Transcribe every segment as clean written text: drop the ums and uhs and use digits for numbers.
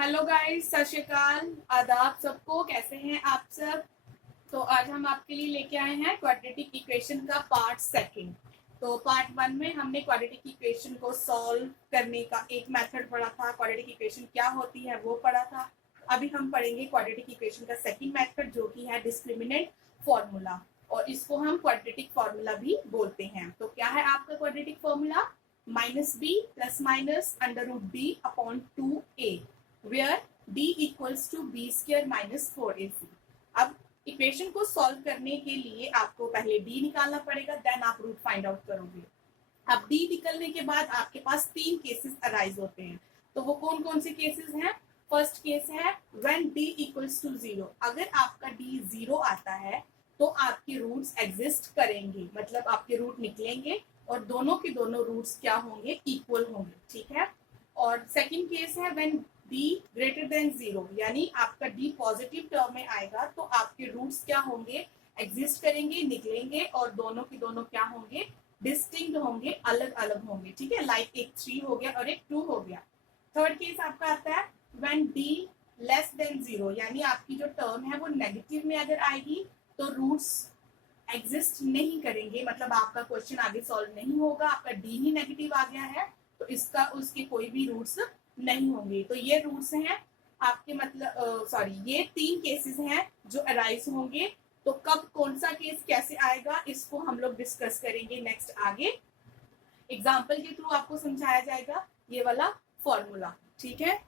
Hello guys, सत श्री अकाल, आदाब सबको। कैसे हैं आप सब? तो आज हम आपके लिए लेके आए हैं क्वाड्रेटिक इक्वेशन का पार्ट सेकंड। तो पार्ट वन में हमने क्वाड्रेटिक इक्वेशन को सॉल्व करने का एक मेथड पढ़ा था, क्वाड्रेटिक इक्वेशन क्या होती है वो पढ़ा था। अभी हम पढ़ेंगे क्वाड्रेटिक इक्वेशन का सेकंड मेथड जो कि है डिस्क्रिमिनेंट फॉर्मूला, और इसको हम क्वाड्रेटिक फॉर्मूला भी बोलते हैं। तो क्या है आपका quadratic formula? Minus B plus minus under root B upon 2a where d equals to b square minus 4ac। अब इक्वेशन को सॉल्व करने के लिए आपको पहले d निकालना पड़ेगा, देन आप रूट फाइंड आउट करोगे। अब d निकलने के बाद आपके पास तीन केसेस अराइज होते हैं। तो वो कौन कौन से केसेस हैं? फर्स्ट केस है व्हेन d इक्वल्स टू 0। अगर आपका d 0 आता है तो आपके रूट्स एग्जिस्ट करेंगे, मतलब आपके रूट निकलेंगे और दोनों के दोनों रूट्स क्या होंगे? इक्वल होंगे, ठीक है। और सेकंड केस है व्हेन d ग्रेटर देन 0, यानी आपका d पॉजिटिव टर्म में आएगा तो आपके रूट्स क्या होंगे? एग्जिस्ट करेंगे, निकलेंगे और दोनों के दोनों क्या होंगे? डिस्टिंक्ट होंगे, अलग अलग होंगे, ठीक है। लाइक एक 3 हो गया और एक 2 हो गया। थर्ड केस आपका आता है व्हेन d लेस देन 0, यानी आपकी जो टर्म है वो नेगेटिव में अगर आएगी तो रूट्स एग्जिस्ट नहीं करेंगे, मतलब आपका क्वेश्चन आगे सॉल्व नहीं होगा, आपका डी ही नेगेटिव आ गया है तो इसका उसके कोई भी रूट्स नहीं होंगे। तो ये रूट्स हैं आपके, मतलब ये तीन केसेस हैं जो अराइज होंगे। तो कब कौन सा केस कैसे आएगा इसको हम लोग डिस्कस करेंगे नेक्स्ट आगे। एग्जाम्पल के थ्रू आपको समझाया जाएगा ये वाला फॉर्मूला, ठीक है।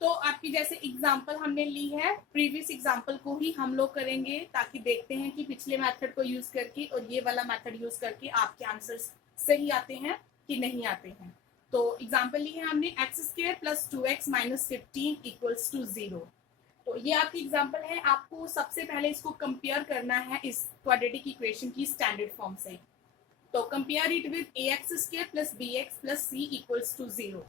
तो आपकी जैसे एग्जाम्पल हमने ली है, प्रीवियस एग्जाम्पल को ही हम लोग करेंगे ताकि देखते हैं कि पिछले मेथड को यूज करके और ये वाला मेथड यूज करके आपके आंसर्स सही आते हैं कि नहीं आते हैं। तो एग्जाम्पल ली है हमने X square plus 2x minus 15 equals to 0। तो ये आपकी एग्जाम्पल है। आपको सबसे पहले इसको कंपेयर करना है इस क्वाड्रेटिक इक्वेशन की स्टैंडर्ड फॉर्म से। तो compare it with ax square plus bx plus c equals to 0।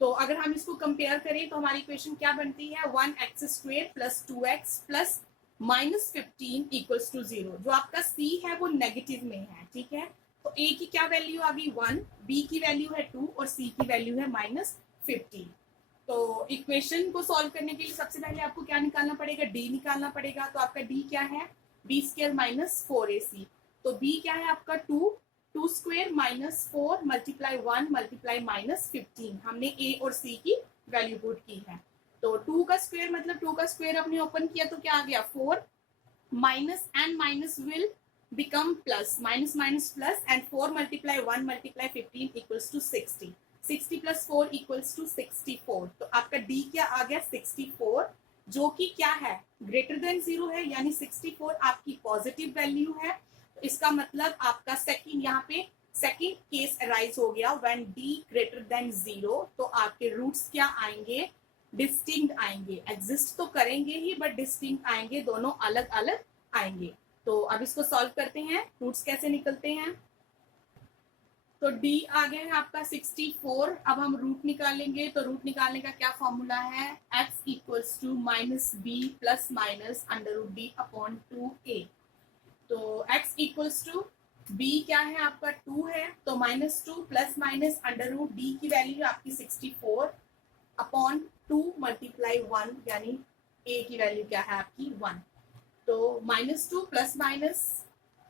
तो अगर हम इसको कंपेयर करें तो हमारी इक्वेशन क्या बनती है? 1x square plus 2x plus minus 15 equals to 0। जो आपका c है वो नेगेटिव में है, ठीक है। तो a की क्या वैल्यू आ गई? 1, b की वैल्यू है 2 और c की वैल्यू है माइनस 15। तो इक्वेशन को सॉल्व करने के लिए सबसे पहले आपको क्या निकालना पड़ेगा? d निकालना पड़ेगा। तो आपका d क्या है? b square minus 4ac। तो b क्या है आपका? 2 square minus 4 multiply 1 multiply minus 15। हमने a और c की वैल्यू पुट की है। तो 2 का स्क्वायर मतलब 2 का स्क्वायर अपने ओपन किया तो क्या आ गया? 4 minus and minus will become plus, minus minus plus, and 4 multiply 1 multiply 15 equals to 60। 60 plus 4 equals to 64। तो आपका d क्या आ गया? 64, जो कि क्या है? ग्रेटर देन 0 है, यानी 64 आपकी पॉजिटिव वैल्यू है। तो इसका मतलब आपका सेकंड, यहाँ पे सेकंड केस अराइज हो गया व्हेन d ग्रेटर देन 0। तो आपके रूट्स क्या आएंगे? डिस्टिंक्ट आएंगे। एग्जिस्ट तो करेंगे ही बट डिस्टिंक्ट आएंगे, दोनों अलग अलग आएंगे। तो अब इसको सॉल्व करते हैं, रूट्स कैसे निकलते हैं। तो d आ गया है आपका 64। अब हम रूट निकालेंगे। तो रूट निकालने का क्या फॉर्मूला है? x equals to minus B plus minus under root D upon 2a। तो x इक्वल्स टू b क्या है आपका? 2 है, तो minus 2 plus minus under root D की वैल्यू आपकी 64 अपॉन 2 मल्टीप्लाई 1, यानी a की वैल्यू क्या है आपकी? 1। तो -2 प्लस माइनस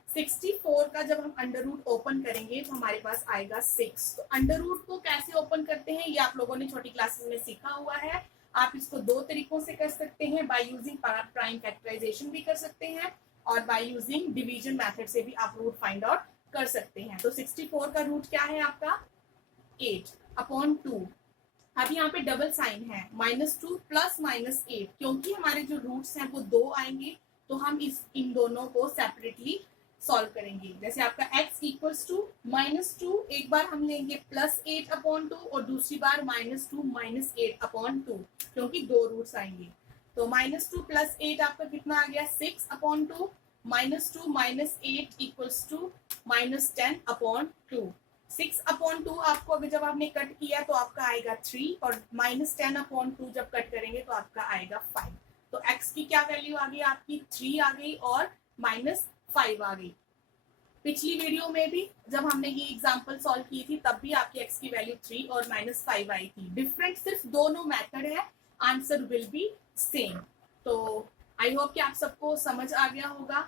64 का जब हम अंडर रूट ओपन करेंगे तो हमारे पास आएगा 6। तो अंडर रूट को कैसे ओपन करते हैं ये आप लोगों ने छोटी क्लासेस में सीखा हुआ है। आप इसको दो तरीकों से कर सकते हैं, बाय यूजिंग प्राइम फैक्टराइजेशन भी कर सकते हैं और बाय यूजिंग डिवीजन मेथड से भी आप रूट फाइंड आउट कर सकते हैं। तो 64 का रूट क्या है आपका? 8 अपॉन 2। अब यहाँ पे डबल साइन है, -2 प्लस -8, क्योंकि हमारे जो रूट्स हैं वो 2 आएंगे तो हम इन दोनों को सेपरेटली सॉल्व करेंगे। जैसे आपका x इक्वल्स टू -2, एक बार हम लेंगे +8 अपॉन 2 और दूसरी बार -2 -8 अपॉन 2, क्योंकि 2 रूट्स आएंगे। तो -2 प्लस 8 आपका कितना आ गया? 6 upon 2। -2 -8 equals to -10 upon 2। 6 upon 2 आपको अगर जब आपने कट किया तो आपका आएगा 3, और -10 अपॉन 2 जब कट करेंगे तो आपका आएगा 5। तो x की क्या वैल्यू आ गई? आपकी 3 आ गई और -5 आ गई। पिछली वीडियो में भी जब हमने ये एग्जांपल सॉल्व की थी तब भी आपकी x की वैल्यू 3 और -5 आई थी। डिफरेंट सिर्फ दोनों मेथड है, आंसर विल बी सेम। तो आई होप कि आप सबको समझ आ गया होगा।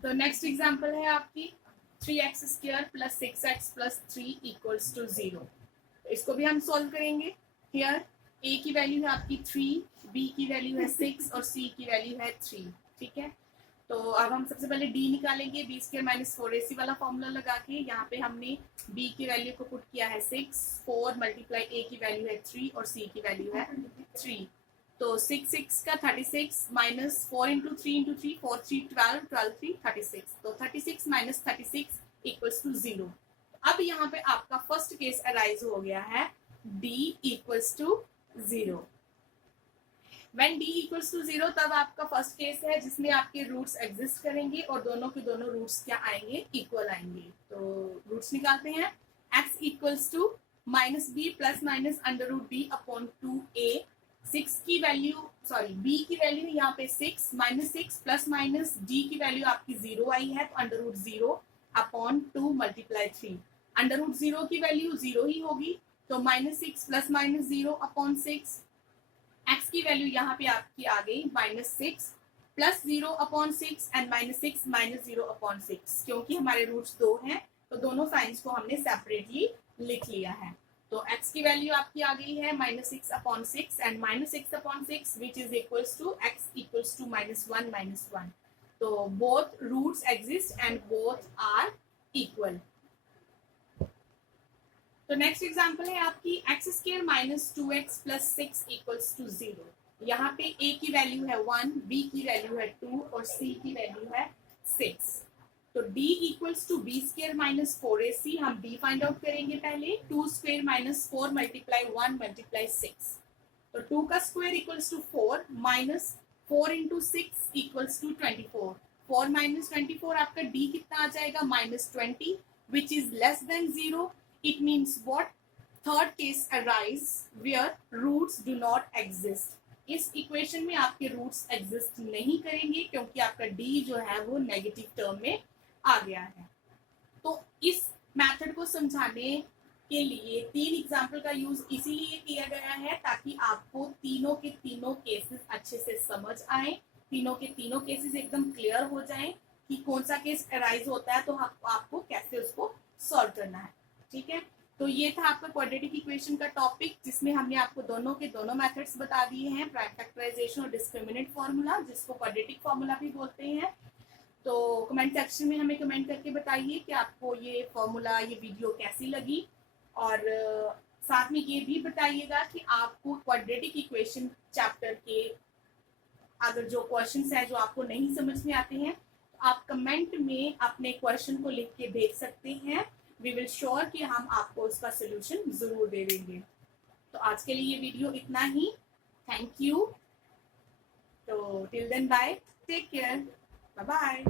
तो नेक्स्ट एग्जांपल है आपकी 3x² + 6x + 3 = 0। इसको भी हम सॉल्व करेंगे। हियर a की वैल्यू है आपकी 3, b की वैल्यू है 6 और c की वैल्यू है 3। ठीक है, तो अब हम सबसे पहले d निकालेंगे। b² - 4ac वाला फॉर्मूला लगा के यहाँ पे हमने b की वैल्यू को पुट किया है 6, 4 × a की वैल्यू है 3 और c की वैल्यू है 3। तो 6 का 36 माइनस 4 × 3 × 3, 4 3 12, 12 3 36। तो 36 - 36 = 0। अब यहाँ पे आपका फर्स्ट केस अराइज हो गया है d = 0। When d = 0 तब आपका फर्स्ट केस है जिसमें आपके रूट्स एग्जिस्ट करेंगे और दोनों के दोनों रूट्स क्या आएंगे, इक्वल आएंगे। तो रूट्स निकालते हैं। x = -b ± √b/2a। 6 की वैल्यू b की वैल्यू यहाँ पे 6 -6 ± d की वैल्यू आपकी 0 आई है, तो √0/2 × 3। √0 की वैल्यू 0 ही होगी, तो -6 ± 0/6। x की वैल्यू यहाँ पे आपकी आ गई -6 + 0/6 एंड -6 - 0/6। क्योंकि हमारे रूट्स 2 हैं तो दोनों साइंस को हमने सेपरेटली लिख लिया है। तो x की वैल्यू आपकी आ गई है -6/6 and -6/6 which is equals to x = -1 -1। तो both roots exist and both are equal. तो नेक्स्ट एग्जांपल है आपकी x² - 2x + 6 = 0। यहाँ पे a की वैल्यू है 1, b की वैल्यू है 2 और c की वैल्यू है 6। तो d = b² - 4ac। हम d फाइंड आउट करेंगे पहले। 2² - 4 × 1 × 6। तो 2 का स्क्वायर = 4 माइनस 4 × 6 = 24। 4 - 24 आपका d कितना आ जाएगा, -20 which is less than 0। It means what? Third case arise where roots do not exist. इस इक्वेशन में आपके रूट्स एग्जिस्ट नहीं करेंगे क्योंकि आपका d जो है वो नेगेटिव टर्म में आ गया है। तो इस मेथड को समझाने के लिए 3 एग्जाम्पल का यूज इसीलिए किया गया है ताकि आपको तीनों के तीनों केसेस अच्छे से समझ आए, तीनों के तीनों केसेस एकदम क्लियर हो जाएं कि कौन सा केस अराइज होता है तो आपको कैसे उसको सॉल्व करना है। ठीक है, तो ये था आपका क्वाड्रेटिक इक्वेशन का टॉपिक जिसमें हमने आपको दोनों के दोनों मेथड्स बता दिए हैं, प्राइम फैक्टराइजेशन और डिस्क्रिमिनेंट फार्मूला, जिसको क्वाड्रेटिक फार्मूला भी बोलते हैं। तो कमेंट सेक्शन में हमें कमेंट करके बताइए कि आपको ये फार्मूला, ये वीडियो कैसी लगी, और साथ में ये भी बताइएगा कि आपको क्वाड्रेटिक इक्वेशन चैप्टर के अगर जो क्वेश्चंस हैं जो आपको नहीं समझ में आते हैं तो आप कमेंट में अपने क्वेश्चन को लिख के भेज सकते हैं। वी विल श्योर कि हम आपको उसका सोल्यूशन जरूर दे देंगे। तो आज के लिए ये वीडियो इतना ही। Thank you. तो till then bye, take care, bye bye.